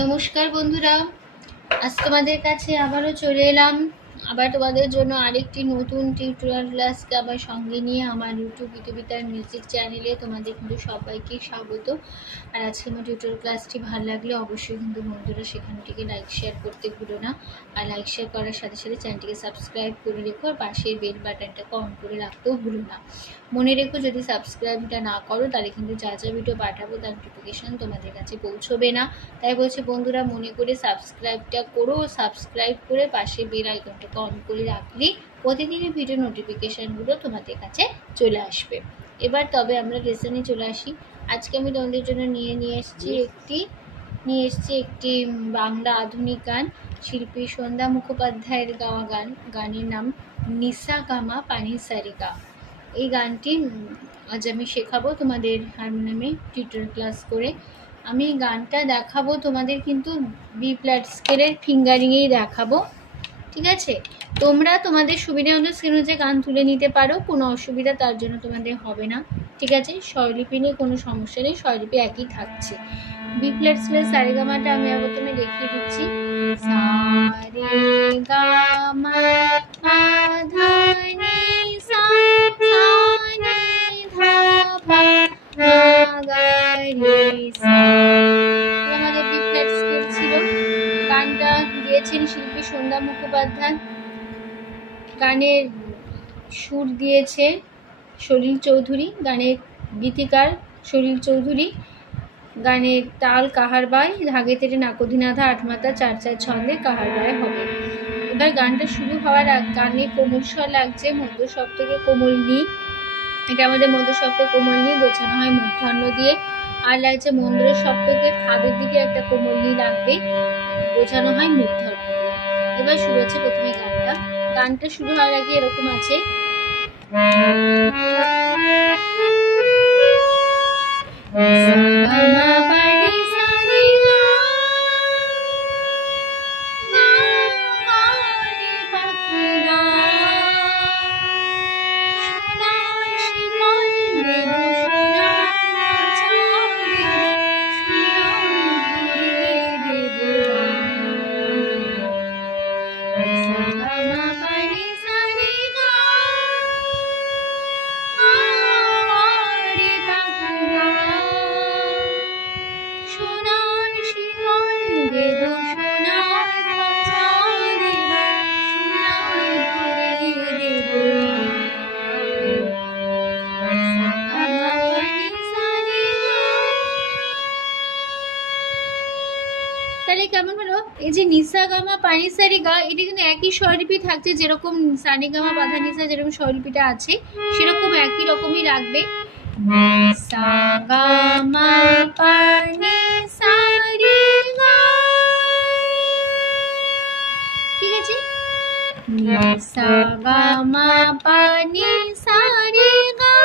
নমস্কার বন্ধুরা, আজ তোমাদের কাছে আবারও চলে এলাম। আবার তোমাদের জন্য আরেকটি নতুন টিউটোরিয়াল ক্লাসকে আবার সঙ্গে নিয়ে আমার ইউটিউব বিতবিতার মিউজিক চ্যানেলে তোমাদের কিন্তু সবাইকে স্বাগত। আর আজকে আমার টিউটোরিয়াল ক্লাসটি ভালো লাগলে অবশ্যই কিন্তু বন্ধুরা সেখানটিকে লাইক শেয়ার করতে ভুলো না। আর লাইক শেয়ার করার সাথে সাথে চ্যানেলটিকে সাবস্ক্রাইব করে রেখো, আর পাশের বেল বাটনটাকে অন করে রাখতেও ভুলো না। মনে রেখো, যদি সাবস্ক্রাইবটা না করো তাহলে কিন্তু যা যা ভিডিও পাঠাবো তার নোটিফিকেশান তোমাদের কাছে পৌঁছবে না। তাই বলছে বন্ধুরা, মনে করে সাবস্ক্রাইবটা করো। সাবস্ক্রাইব করে পাশে বেল আইকনটাকে অন করে রাখলে প্রতিদিনের ভিডিও নোটিফিকেশানগুলো তোমাদের কাছে চলে আসবে। এবার তবে আমরা লেসনে চলে আসি। আজকে আমি তোমাদের জন্য নিয়ে এসেছি একটি বাংলা আধুনিক গান, শিল্পী সন্ধ্যা মুখোপাধ্যায়ের গাওয়া গান। গানের নাম নিসা গামা পানি সারিগা। এই গানটি আজ আমি শেখাবো তোমাদের হারমোনিয়ামে টিউটোরিয়াল ক্লাস করে। আমি গানটা দেখাবো তোমাদের কিন্তু বি ফ্ল্যাট স্কেলের ফিঙ্গারিংয়েই দেখাবো, ঠিক আছে? তোমরা তোমাদের সুবিধা মতো স্ক্রিন হচ্ছে গান তুলে নিতে পারো, কোনো অসুবিধা তার জন্য তোমাদের হবে না, ঠিক আছে? স্বরলিপি নিয়ে কোনো সমস্যা নেই, স্বরলিপি একই থাকছে। বি ফ্ল্যাট স্কেলের সারেগামাটা আমি আর প্রথমে দেখিয়ে দিচ্ছি। সারেগামা পাধানি সা সা নি ধা পা গা রে সা। আমাদের বি ফ্ল্যাট স্কেল ছিল। গানটা গেয়েছেন শিল্পী সন্ধ্যা মুখোপাধ্যায়। গানের সুর দিয়েছে সলিল চৌধুরী, গানের গীতিকার সলিল চৌধুরী। গানের তাল কাহারবায়, ধাগে তেরে নাকোধিনাথা আটমাতা চার চার ছন্দে কাহারবায় হবে। এবার গানটা শুরু হওয়ার গানে কোমল স্বর লাগছে মধ্য সপ্তকে কোমল নি। এটা আমাদের মধ্য সপ্তক কোমল নি বোঝানো হয় মূর্ধন্য দিয়ে। আর লাগছে মন্দ্র সপ্তকে খাদের দিকে একটা কোমল নি লাগবে, বোঝানো হয় মূর্ধন্য দিয়ে। এবার শুরু হচ্ছে প্রথমে গানটা শুরু হওয়ার আগে এরকম আছে। তাহলে কেমন হলো? এই যে নিসা গামা পানি সারি গা, এটা কিন্তু একই স্বরলিপি থাকছে, যেরকম সানি গামা বাধা নিসা যেরকম স্বরলিপিটা আছে সেরকম একই রকমই রাখবে। নিসা গামা পানি সারি গা, ঠিক আছে? নিসা গামা পানি সারি গা।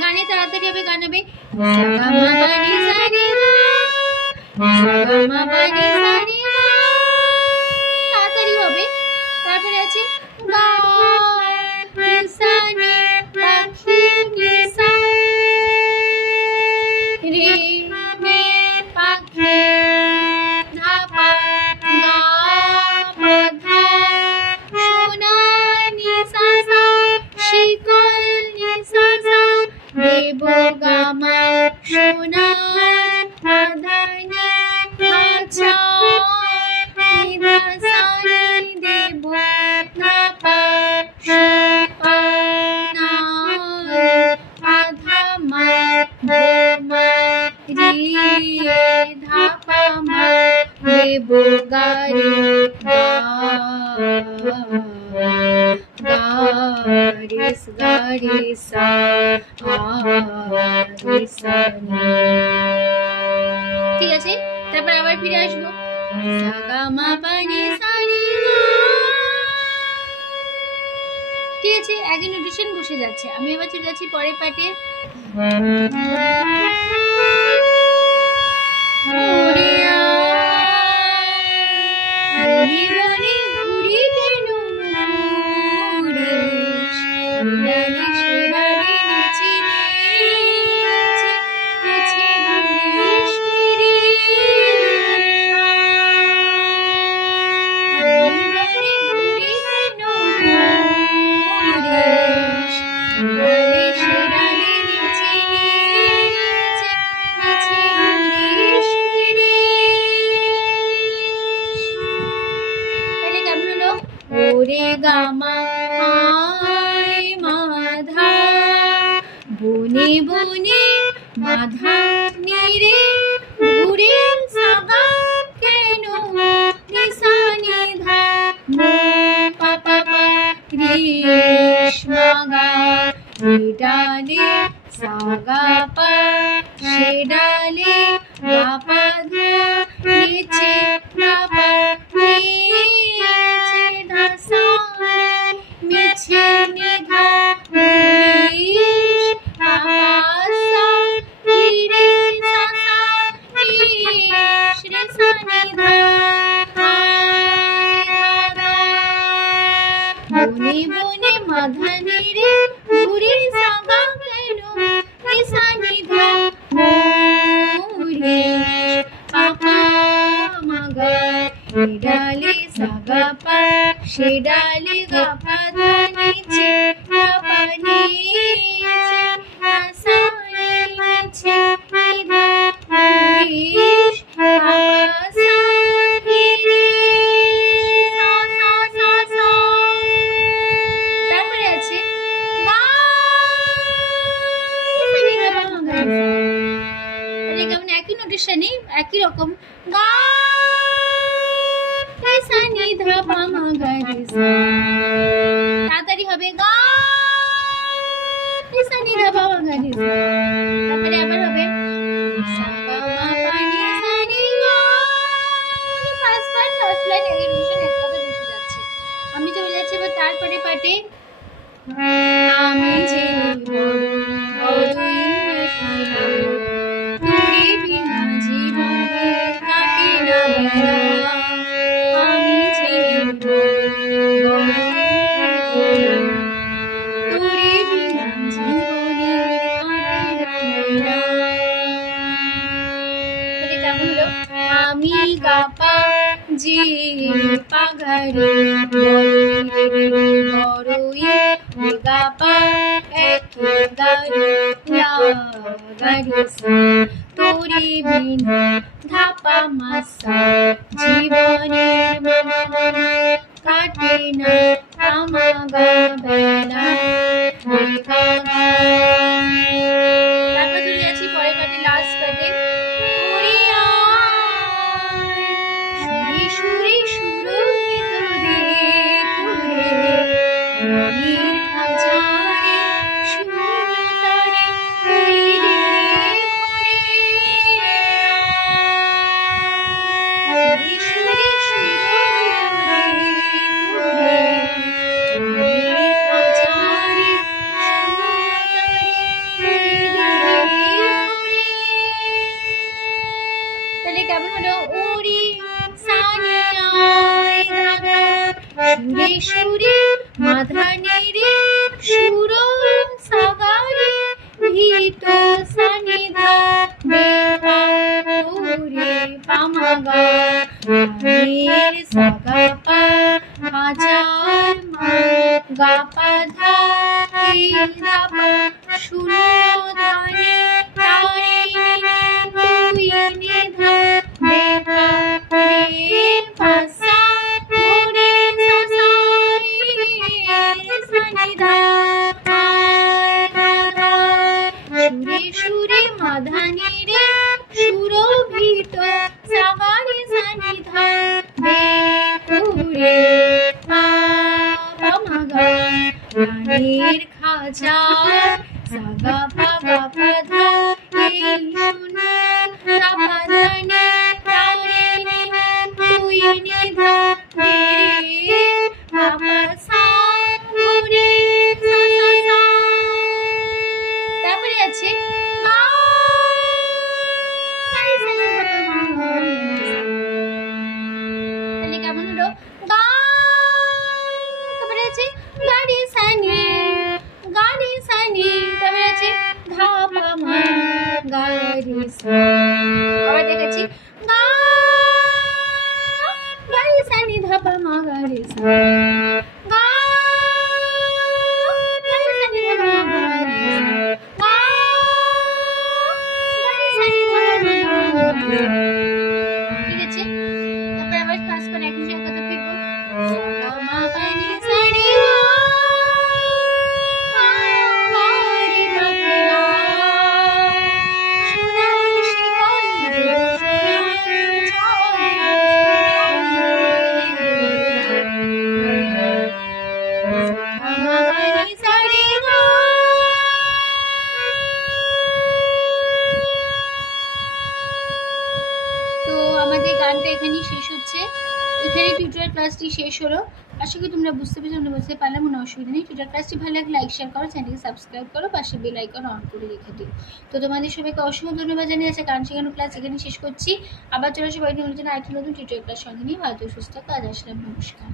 গানে তাড়াতাড়ি হবে, গান হবে নিসা গামা পানি সারি গা, তাড়াতাড়ি হবে। তারপরে আছে গা নিসা নি পাখি নিসা রে নে পাখি ধা পা গা পা ধা সোনা নিসা সা শিকল নিসা সা দেব গামা সোনা ঠিক আছে? তারপর আবার ফিরে আসবো। ঠিক আছে, আগে নোটেশন বসে যাচ্ছে। আমি এবার চলে যাচ্ছি পরের পাটে। বনে বাধা নিরে ঘুরে সাগা কেন নিসা নিধা মো পাপা কৃষ্ণগা ডালে সাগা পা সে ডালে বাপা ধা নিচে বাপা নিচে ধসা মিছে নিধা মুনিশ আপাসা ধীরে সাসা ইশ রে সা নিধা বনে বনে মাধানি রে ঘুরে সাগা কেন নিসা নিধা মোরে পাপা মাগা ডালে সাগা পা সে ডালে গা পা ধা নিচে পাপা নিচে আসা নিচে নিধা মুনিশ আপাসা ধীরে সা সা সা সা। তারপরে আছে গা তাহলে কেমন একই নোটেশনে একই রকম গা সা নি ধা পা মা গা রে সা। তাড়াতাড়ি হবে গা সা নি ধা পা মা গা রে সা। তারপরে আবার হবে সা গা মা পা নি সা নি গা। ফার্স্ট লাইন এর মিশন একসাথে বসে যাচ্ছে। আমি চলে যাচ্ছি এবার তারপরে পাটে আমি যে তুই বিনা জীবনে কাটে না বেড়া আমি যে তুই বিনা জীবনে কাটে না বেড়া। কেমন হলো আমি গাপা জি পাঘারে বড়ই গাপা এক গাড়ি গাড়ি তোরে বিনা ধাপা মাসা জীবনের মনে কাটে না আমাগা বেলা। তারপর চলে যাচ্ছি পরের পাটে লাস্ট পাটে সুরে সুরভিত রে করে মনের খাজারে সুরতারে তৈরি রে সুরে সুরভিত রে করে মনের খাজারে সুরতারে তৈরি রে। তাহলে কেমন হলো ওরে সানিয়ায় দাদা সুরে সুরে মাধানি রে সুর সাগারে ভিত সানিধা বেপা তোরে পামাগা রের সাগা পা হাজার মা গা পা ধা এই ধা পা সুর ধারে তারে তুই নিধা বেপা রে পাসা মোরে সাসা সানিধা সুরে সুরে মাধানি রে সুরভিত সাগারে সানিধা বেপুরে পামাগা রানের খাজা সাগা পাগা পাধা এই শুনো সাপা ধানে তারে তুই নিধা রে বাবা সা রে সা সা সা। তারপরে আছে তাহলে কেমন হলো গা। তারপরে আছে গাড়ি সানি তারপরে আছে ধাপা মা গাড়ি সা। আবার দেখেছি গা গাড়ি সানি ধাপা মা গাড়ি সা গা গাড়ি সানি ধাপা মা গাড়ি সা গা গাড়ি সানি ধাপা মা গাড়ি সা। ঠিক আছে তারপর আবার ক্লাস করে একই জায়গাতে ফিরবো সা মা গাড়ি সানি গা গাড়ি বাবা গানটা এখানেই শেষ হচ্ছে। এখানেই টিউটোরিয়াল ক্লাসটি শেষ হলো। আশা করি তোমরা বুঝতে পেরেছো, তোমরা বুঝতে পারলে কোনো অসুবিধা নেই। টিউটোরিয়াল ক্লাসটি ভালো লাগলে লাইক শেয়ার করো, চ্যানেলকে সাবস্ক্রাইব করো, পাশে বেল আইকন অন করে রেখে দিও। তো তোমাদের সবাইকে অসংখ্য ধন্যবাদ জানিয়ে আছে গান শেখানো ক্লাস এখানে শেষ করছি। আবার চলে আসবো আরেকটি নতুন টিউটোরিয়াল ক্লাস সঙ্গে নিয়ে। ভালো সুস্থ কাজ আসলাম, নমস্কার।